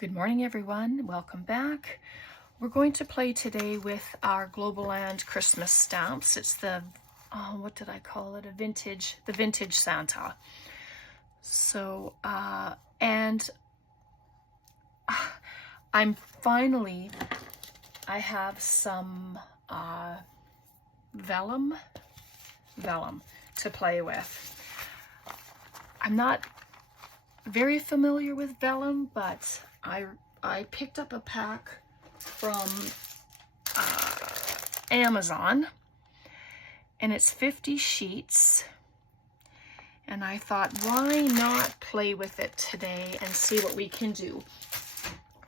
Good morning, everyone. Welcome back. We're going to play today with our Globleland Christmas stamps. It's the, what did I call it? The vintage Santa. So, I'm finally, I have some Vellum to play with. I'm not very familiar with Vellum, but I picked up a pack from Amazon, and it's 50 sheets, and I thought, why not play with it today and see what we can do.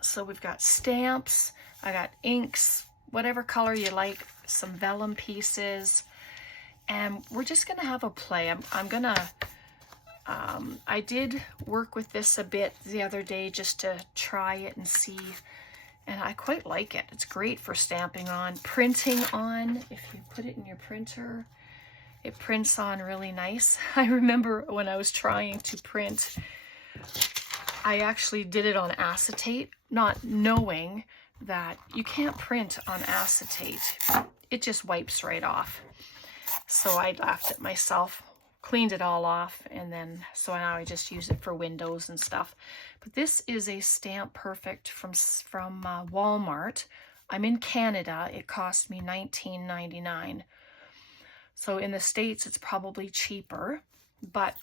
So we've got stamps, I got inks, whatever color you like, some vellum pieces, and we're just gonna have a play. I did work with this a bit the other day just to try it and see, and I quite like it. It's great for stamping on, printing on. If you put it in your printer, it prints on really nice. I remember when I was trying to print, I actually did it on acetate, not knowing that you can't print on acetate. It just wipes right off. So I laughed at myself, cleaned it all off, and then so now I just use it for windows and stuff. But this is a Stamp Perfect from Walmart. I'm in Canada. It cost me $19.99. So in the States it's probably cheaper, but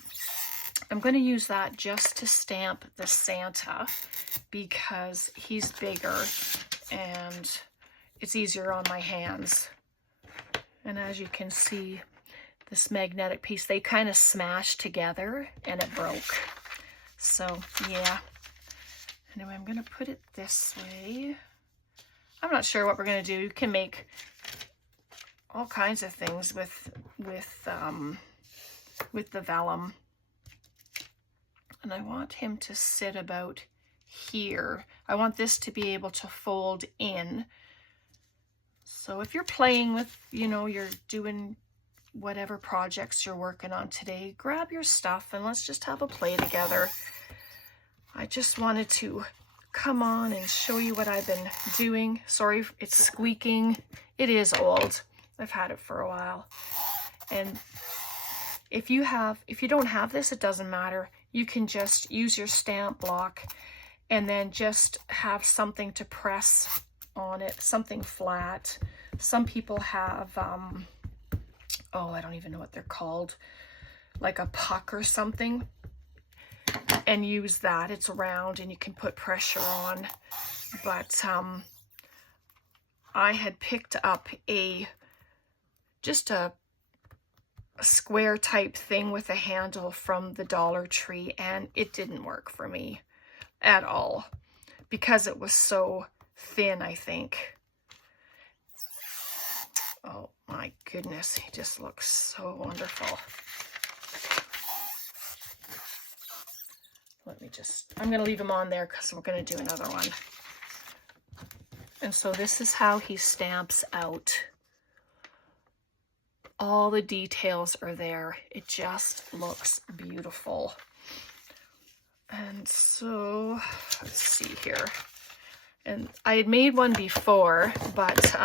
I'm going to use that just to stamp the Santa because he's bigger and it's easier on my hands. And as you can see, this magnetic piece, they kind of smashed together and it broke. So yeah. Anyway, I'm going to put it this way. I'm not sure what we're going to do. You can make all kinds of things with the vellum. And I want him to sit about here. I want this to be able to fold in. So if you're playing with, you're doing whatever projects you're working on today, grab your stuff and let's just have a play together. I just wanted to come on and show you what I've been doing. Sorry, it's squeaking. It is old. I've had it for a while. And if you don't have this, it doesn't matter. You can just use your stamp block and then just have something to press on it, something flat. Some people have oh, I don't even know what they're called, like a puck or something, and use that. It's round and you can put pressure on. But I had picked up just a square type thing with a handle from the Dollar Tree, and it didn't work for me at all because it was so thin, I think. Oh my goodness, he just looks so wonderful. I'm going to leave him on there because we're going to do another one. And so this is how he stamps out. All the details are there. It just looks beautiful. And so, let's see here. And I had made one before, but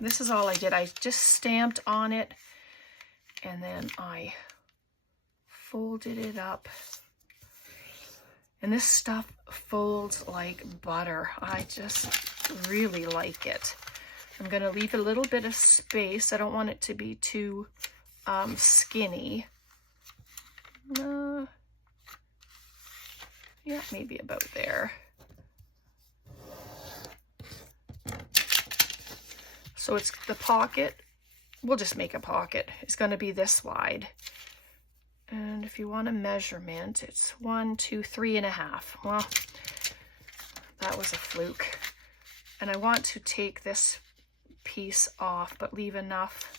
this is all I did. I just stamped on it, and then I folded it up. And this stuff folds like butter. I just really like it. I'm going to leave a little bit of space. I don't want it to be too skinny. Yeah, maybe about there. So it's the pocket. We'll just make a pocket. It's going to be this wide. And if you want a measurement, it's 1, 2, 3.5. Well, that was a fluke. And I want to take this piece off, but leave enough.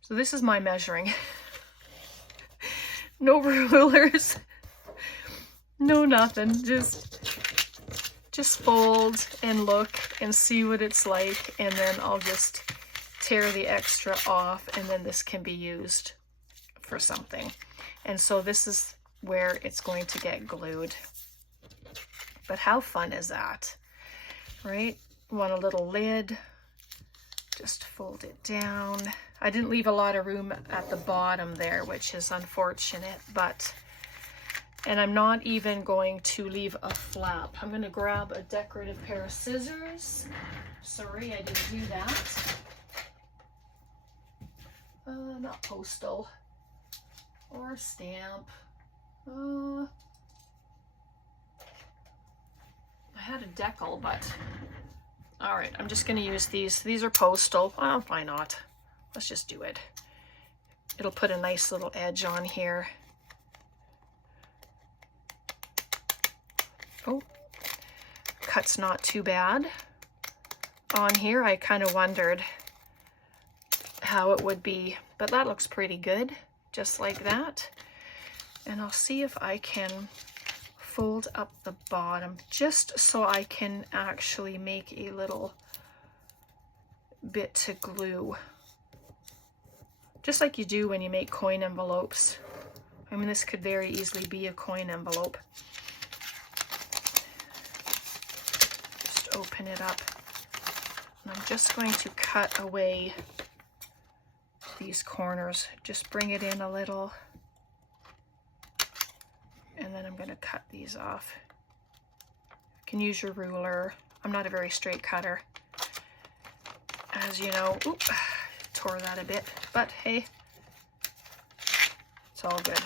So this is my measuring. No rulers. No nothing. Just fold and look and see what it's like, and then I'll just tear the extra off, and then this can be used for something. And so this is where it's going to get glued. but how fun is that, right? Want a little lid, just fold it down. I didn't leave a lot of room at the bottom there, which is unfortunate, but, and I'm not even going to leave a flap. I'm going to grab a decorative pair of scissors. Sorry, I didn't do that. Not postal or stamp. I had a decal, but all right, I'm just going to use these. These are postal. Well, why not? Let's just do it. It'll put a nice little edge on here. Oh, cut's not too bad on here. I kind of wondered how it would be, but that looks pretty good, just like that. And I'll see if I can fold up the bottom just so I can actually make a little bit to glue, just like you do when you make coin envelopes. I mean, this could very easily be a coin envelope. Just open it up, and I'm just going to cut away these corners. Just bring it in a little, and then I'm going to cut these off. You can use your ruler. I'm not a very straight cutter, as you know. Oop, tore that a bit, but hey, it's all good.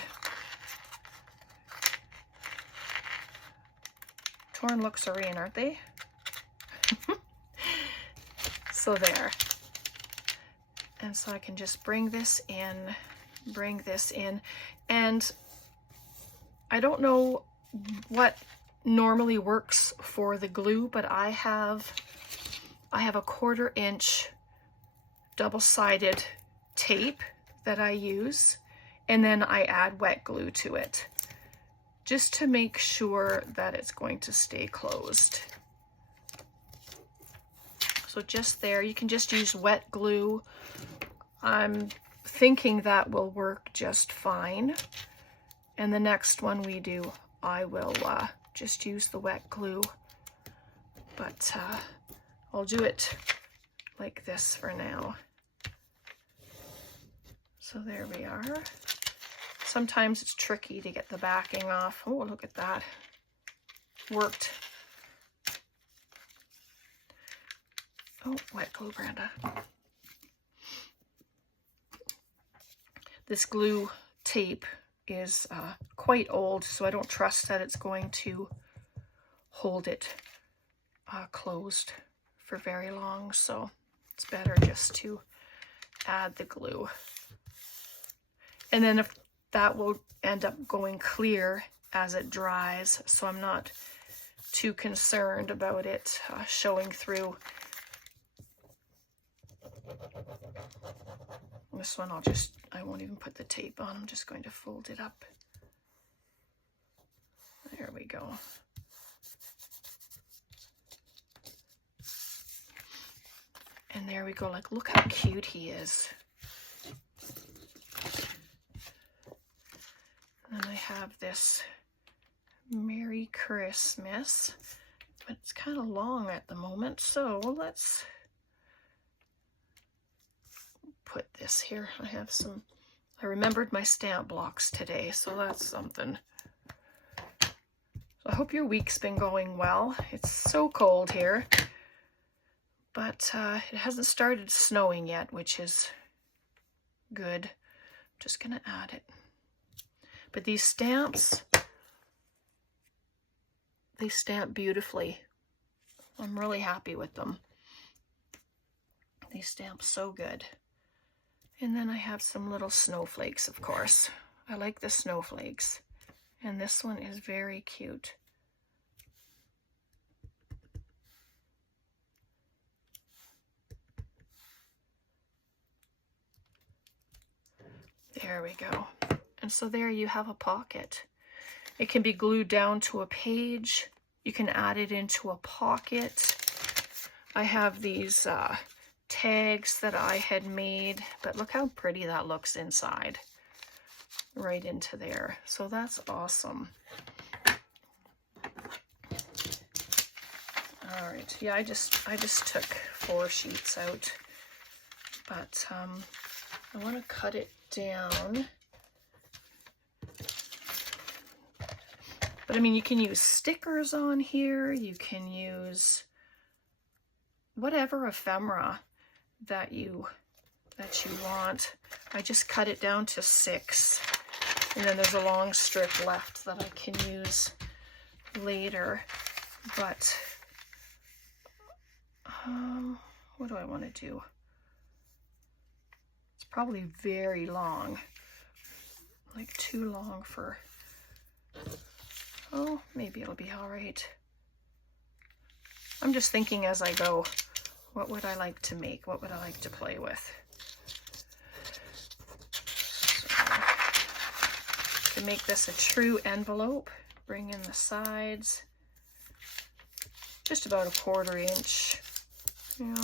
Torn looks are in, aren't they? So there. And so I can just bring this in, and I don't know what normally works for the glue, but I have a 1/4 inch double-sided tape that I use, and then I add wet glue to it just to make sure that it's going to stay closed. So just there, you can just use wet glue. I'm thinking that will work just fine. And the next one we do, I will just use the wet glue. But I'll do it like this for now. So there we are. Sometimes it's tricky to get the backing off. Oh, look at that. Worked. Oh, wet glue, Brenda. This glue tape is quite old, so I don't trust that it's going to hold it closed for very long, so it's better just to add the glue. And then if that will end up going clear as it dries, so I'm not too concerned about it showing through. This one I won't even put the tape on. I'm just going to fold it up. There we go. And there we go. Like, look how cute he is. And I have this Merry Christmas, but it's kind of long at the moment, so let's put this here. I remembered my stamp blocks today, so that's something. So I hope your week's been going well. It's so cold here, but it hasn't started snowing yet, which is good. I'm just gonna add it. But these stamps, they stamp beautifully. I'm really happy with them. They stamp so good. And then I have some little snowflakes, of course. I like the snowflakes. And this one is very cute. There we go. And so there you have a pocket. It can be glued down to a page. You can add it into a pocket. I have these tags that I had made, but look how pretty that looks inside, right into there. So that's awesome. All right, yeah, I just took 4 sheets out, but I want to cut it down. But I mean, you can use stickers on here. You can use whatever ephemera that you want. I just cut it down to 6, and then there's a long strip left that I can use later. But what do I want to do? It's probably very long, like too long for, oh, maybe it'll be all right. I'm just thinking as I go, what would I like to make? What would I like to play with? So, to make this a true envelope, bring in the sides, just about a 1/4 inch, you know.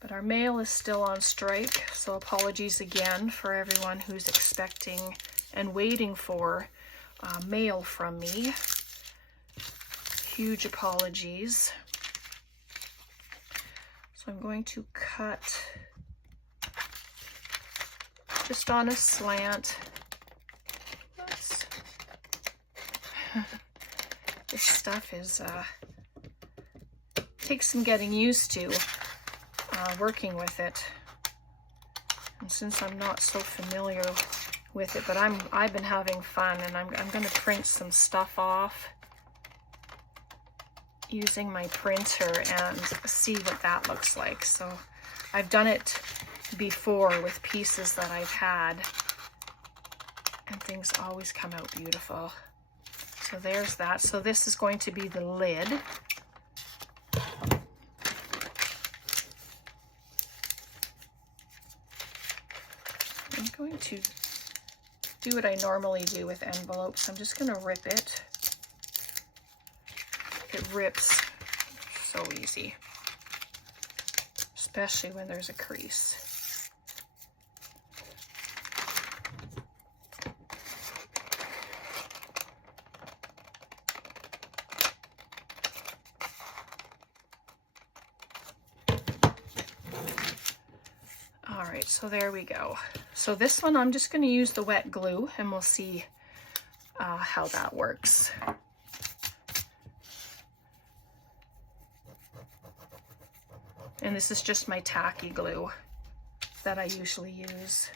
But our mail is still on strike, so apologies again for everyone who's expecting and waiting for mail from me. Huge apologies. So I'm going to cut just on a slant. Oops. This stuff is takes some getting used to working with it, and since I'm not so familiar with it, but I've been having fun, and I'm going to print some stuff off using my printer and see what that looks like. So I've done it before with pieces that I've had, and things always come out beautiful. So there's that. So this is going to be the lid. I'm going to do what I normally do with envelopes. I'm just going to rip it. It rips so easy, especially when there's a crease. All right, so there we go. So this one, I'm just going to use the wet glue, and we'll see how that works. And this is just my tacky glue that I usually use.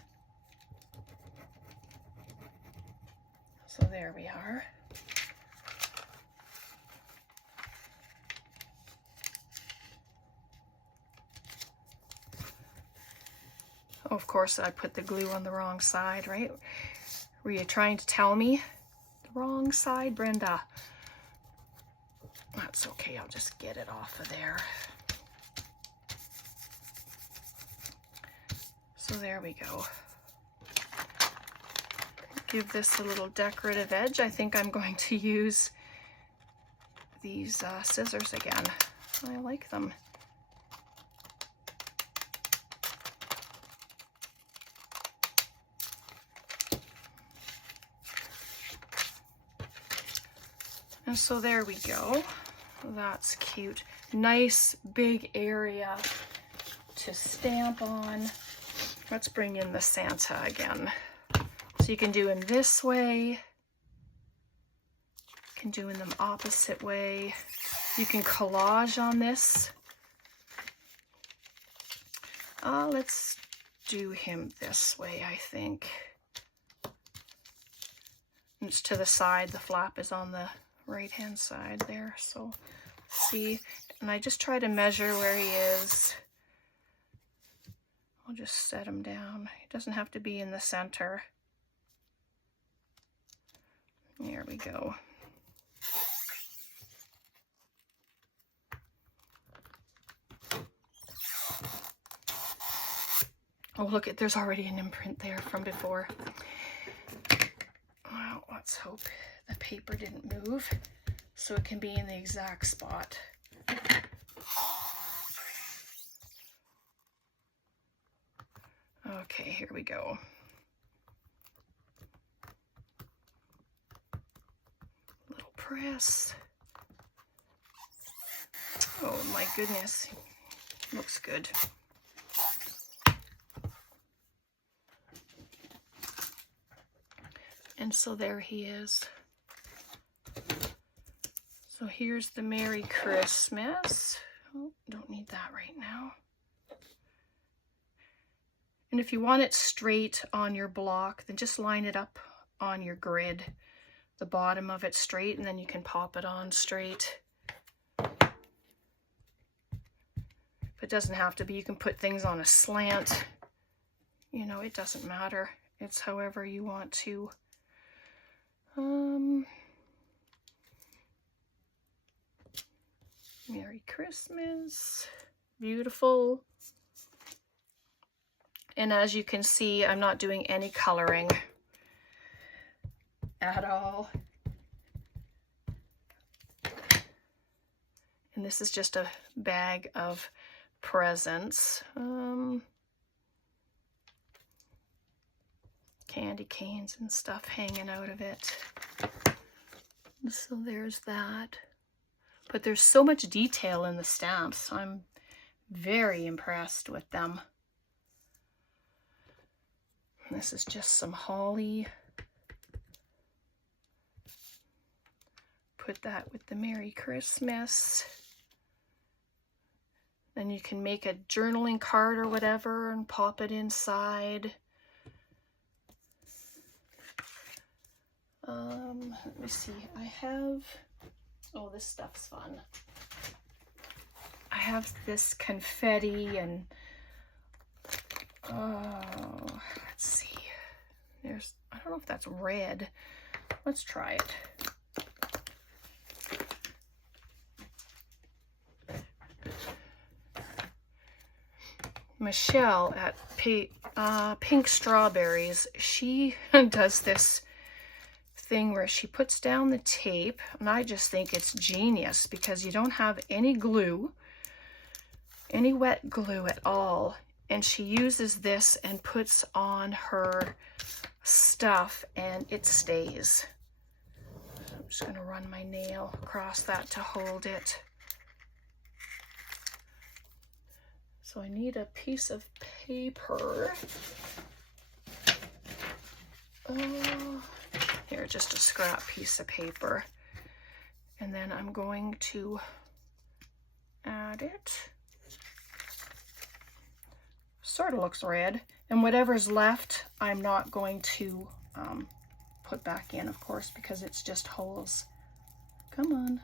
So there we are. Oh, of course, I put the glue on the wrong side, right? Were you trying to tell me? The wrong side, Brenda. That's okay, I'll just get it off of there. So there we go. Give this a little decorative edge. I think I'm going to use these scissors again. I like them. And so there we go. That's cute. Nice big area to stamp on. Let's bring in the Santa again. So you can do them this way. You can do them opposite way. You can collage on this. Let's do him this way, I think. It's to the side. The flap is on the right-hand side there. So see, and I just try to measure where he is. I'll just set him down. He doesn't have to be in the center. There we go. Oh, look, there's already an imprint there from before. Well, let's hope the paper didn't move so it can be in the exact spot. Okay, here we go. press. Oh my goodness, looks good. And so there he is. So here's the Merry Christmas. Oh, don't need that right now. And if you want it straight on your block, then just line it up on your grid, the bottom of it straight, and then you can pop it on straight. It doesn't have to be. You can put things on a slant. You know, it doesn't matter. It's however you want to. Merry Christmas. Beautiful. And as you can see, I'm not doing any coloring at all. And this is just a bag of presents. Candy canes and stuff hanging out of it. So there's that. But there's so much detail in the stamps. I'm very impressed with them. This is just some holly. Put that with the Merry Christmas. Then you can make a journaling card or whatever and pop it inside. Let me see. I have, oh, this stuff's fun. I have this confetti and, oh, let's see. There's, I don't know if that's red. Let's try it. Michelle at Pink Strawberries, she does this thing where she puts down the tape, and I just think it's genius because you don't have any glue, any wet glue at all, and she uses this and puts on her stuff and it stays. I'm just going to run my nail across that to hold it. So I need a piece of paper. Here, just a scrap piece of paper. And then I'm going to add it. Sort of looks red. And whatever's left, I'm not going to put back in, of course, because it's just holes. Come on.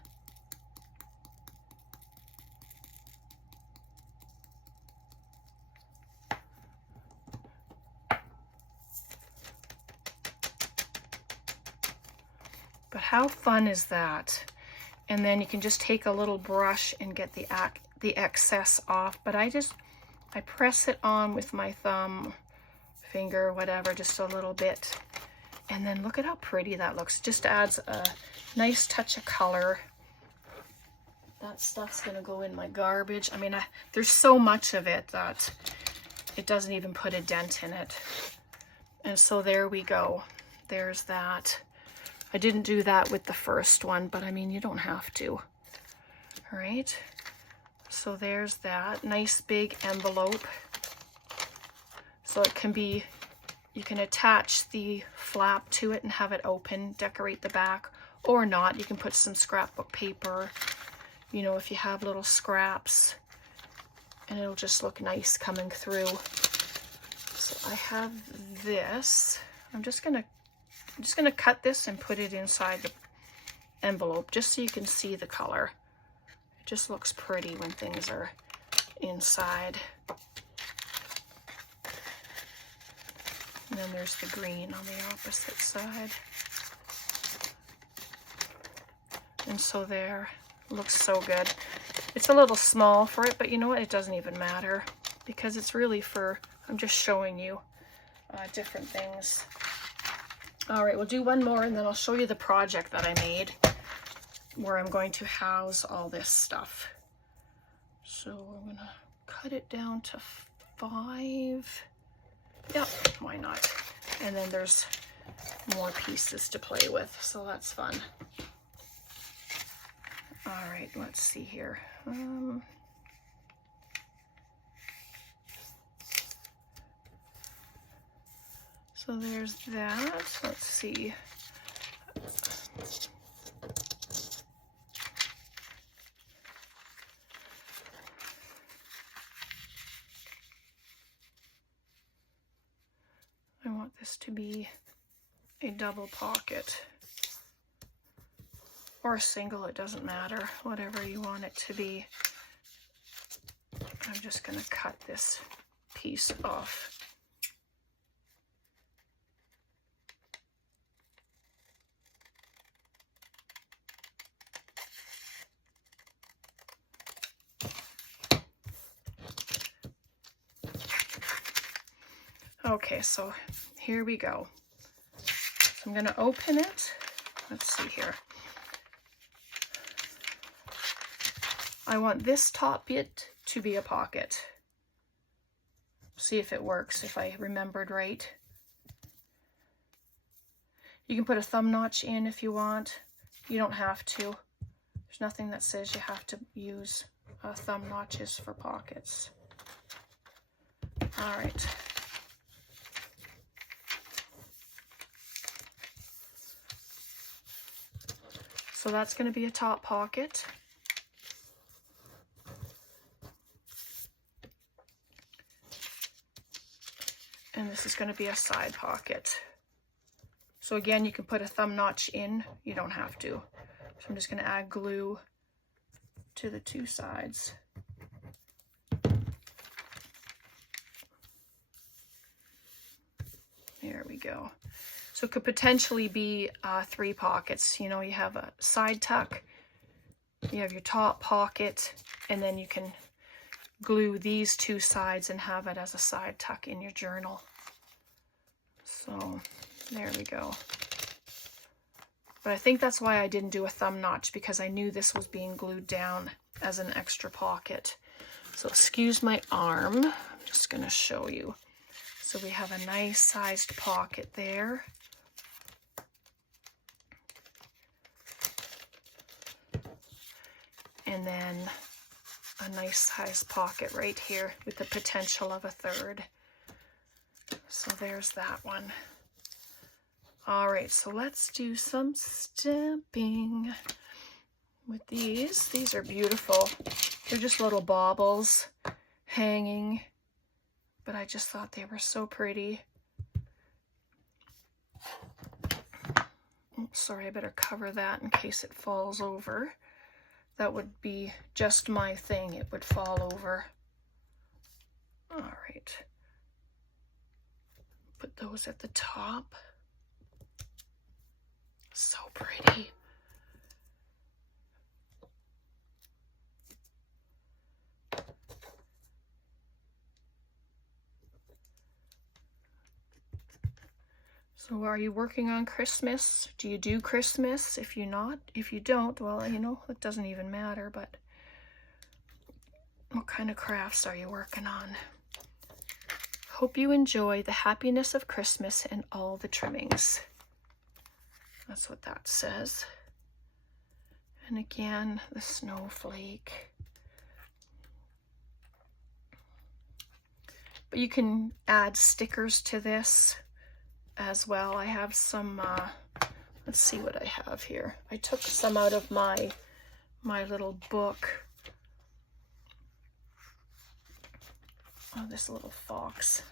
But how fun is that? And then you can just take a little brush and get the excess off. But I press it on with my thumb, finger, whatever, just a little bit. And then look at how pretty that looks. Just adds a nice touch of color. That stuff's gonna go in my garbage. I mean, there's so much of it that it doesn't even put a dent in it. And so there we go. There's that. I didn't do that with the first one, but I mean, you don't have to. All right. So there's that nice big envelope. So it can be, you can attach the flap to it and have it open, decorate the back, or not. You can put some scrapbook paper, you know, if you have little scraps, and it'll just look nice coming through. So I have this. I'm just gonna cut this and put it inside the envelope just so you can see the color. It just looks pretty when things are inside. And then there's the green on the opposite side. And so there, looks so good. It's a little small for it, but you know what? It doesn't even matter because it's really for, I'm just showing you different things. All right, we'll do one more and then I'll show you the project that I made where I'm going to house all this stuff. So I'm gonna cut it down to 5. Yep, why not? And then there's more pieces to play with, so that's fun. All right, let's see here. So there's that. Let's see. I want this to be a double pocket or a single, it doesn't matter, whatever you want it to be. I'm just going to cut this piece off. Okay, so here we go. I'm going to open it. Let's see here. I want this top bit to be a pocket. See if it works, if I remembered right. You can put a thumb notch in if you want. You don't have to. There's nothing that says you have to use thumb notches for pockets. All right. So that's going to be a top pocket. And this is going to be a side pocket. So again, you can put a thumb notch in. You don't have to. So I'm just going to add glue to the two sides. There we go. So it could potentially be 3 pockets. You know, you have a side tuck, you have your top pocket, and then you can glue these 2 sides and have it as a side tuck in your journal. So there we go. But I think that's why I didn't do a thumb notch, because I knew this was being glued down as an extra pocket. So excuse my arm, I'm just going to show you. So we have a nice sized pocket there. And then a nice sized pocket right here with the potential of a third. So there's that one. All right, so let's do some stamping with these. These are beautiful. They're just little baubles hanging, but I just thought they were so pretty. Oh, sorry, I better cover that in case it falls over. That would be just my thing. It would fall over. All right. Put those at the top. So pretty. So are you working on Christmas? Do you do Christmas? If you don't, well, you know, it doesn't even matter, but what kind of crafts are you working on? Hope you enjoy the happiness of Christmas and all the trimmings. That's what that says. And again, the snowflake. But you can add stickers to this as well. I have some, let's see what I have here. I took some out of my little book. Oh, this little fox.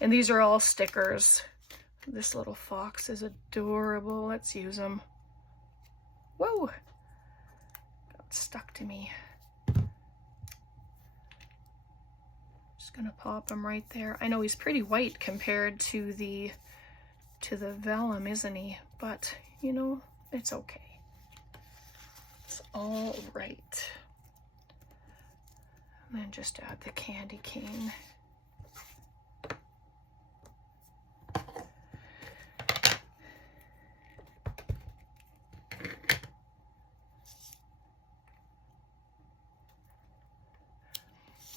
And these are all stickers. This little fox is adorable. Let's use them. Whoa! Got stuck to me. Just gonna pop him right there. I know he's pretty white compared to the vellum, isn't he? But, you know, it's okay. It's all right. And then just add the candy cane.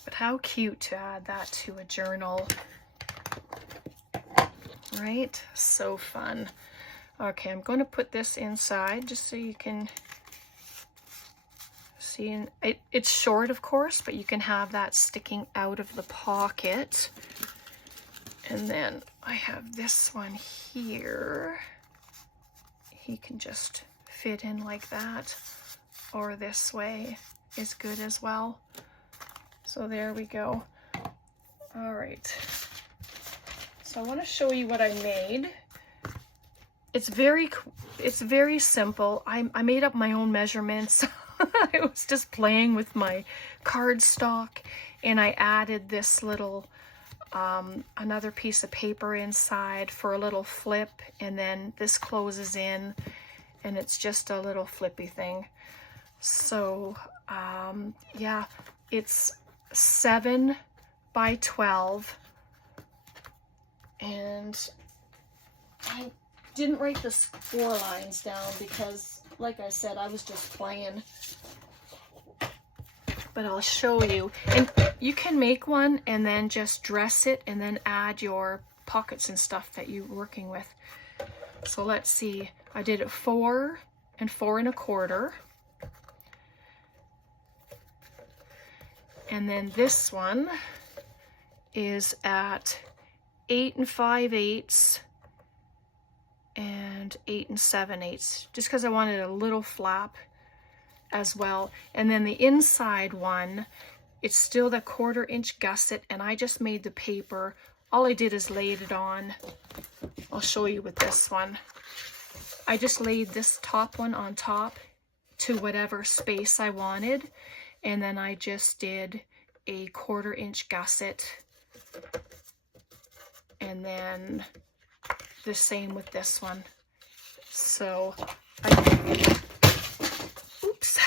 But how cute to add that to a journal. Right? So fun. Okay, I'm going to put this inside just so you can See, it's short, of course, but you can have that sticking out of the pocket. And then I have this one here. He can just fit in like that, or this way is good as well. So there we go. All right. So I want to show you what I made. It's very simple. I made up my own measurements. I was just playing with my cardstock, and I added this little another piece of paper inside for a little flip, and then this closes in, and it's just a little flippy thing. So yeah, it's 7 by 12, and I didn't write the score lines down because, like I said, I was just playing. But I'll show you. And you can make one and then just dress it and then add your pockets and stuff that you're working with. So let's see. I did it 4 and 4 1/4. And then this one is at 8 5/8 and 8 7/8, just because I wanted a little flap as well. And then the inside one, it's still the 1/4 inch gusset, and I just made the paper. All I did is laid it on. I'll show you with this one. I just laid this top one on top to whatever space I wanted, and then I just did a 1/4 inch gusset, and then the same with this one. So oops.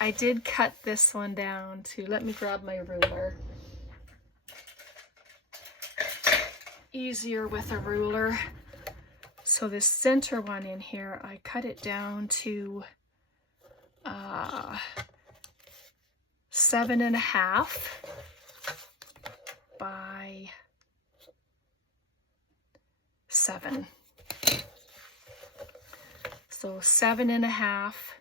I did cut this one down to, let me grab my ruler. Easier with a ruler. So this center one in here, I cut it down to 7 1/2 by 7. So 7 1/2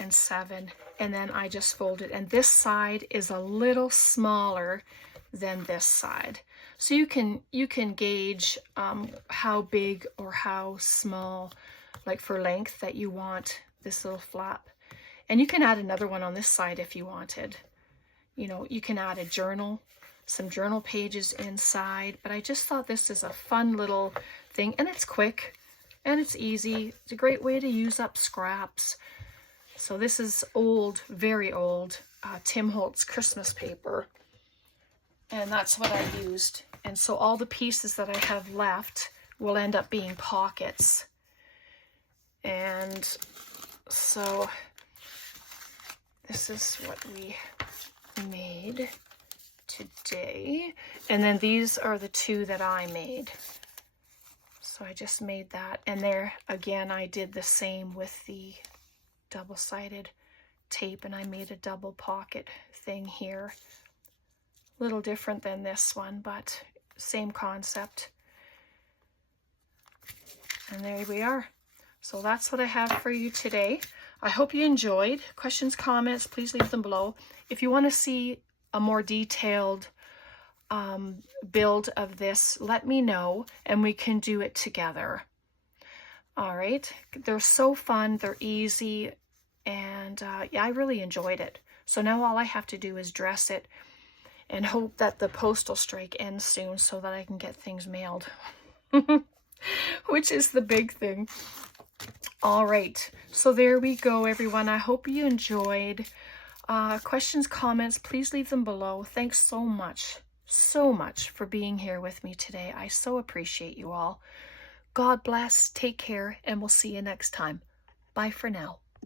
and 7, and then I just fold it. And this side is a little smaller than this side. So you can gauge how big or how small, like for length, that you want this little flap. And you can add another one on this side if you wanted. You know, you can add a journal, some journal pages inside, but I just thought this is a fun little thing, and it's quick and it's easy. It's a great way to use up scraps. So this is old, very old, Tim Holtz Christmas paper, and that's what I used. And so all the pieces that I have left will end up being pockets. And so this is what we made today. And then these are the 2 that I made. So I just made that. And there, again, I did the same with the double-sided tape, and I made a double pocket thing here. A little different than this one, but same concept. And there we are. So that's what I have for you today. I hope you enjoyed. Questions, comments, please leave them below. If you want to see a more detailed build of this, let me know and we can do it together. All right, they're so fun, they're easy, and yeah, I really enjoyed it. So now all I have to do is dress it and hope that the postal strike ends soon so that I can get things mailed, which is the big thing. All right, so there we go, everyone. I hope you enjoyed. Questions, comments, please leave them below. Thanks so much for being here with me today. I so appreciate you all. God bless, take care, and we'll see you next time. Bye for now.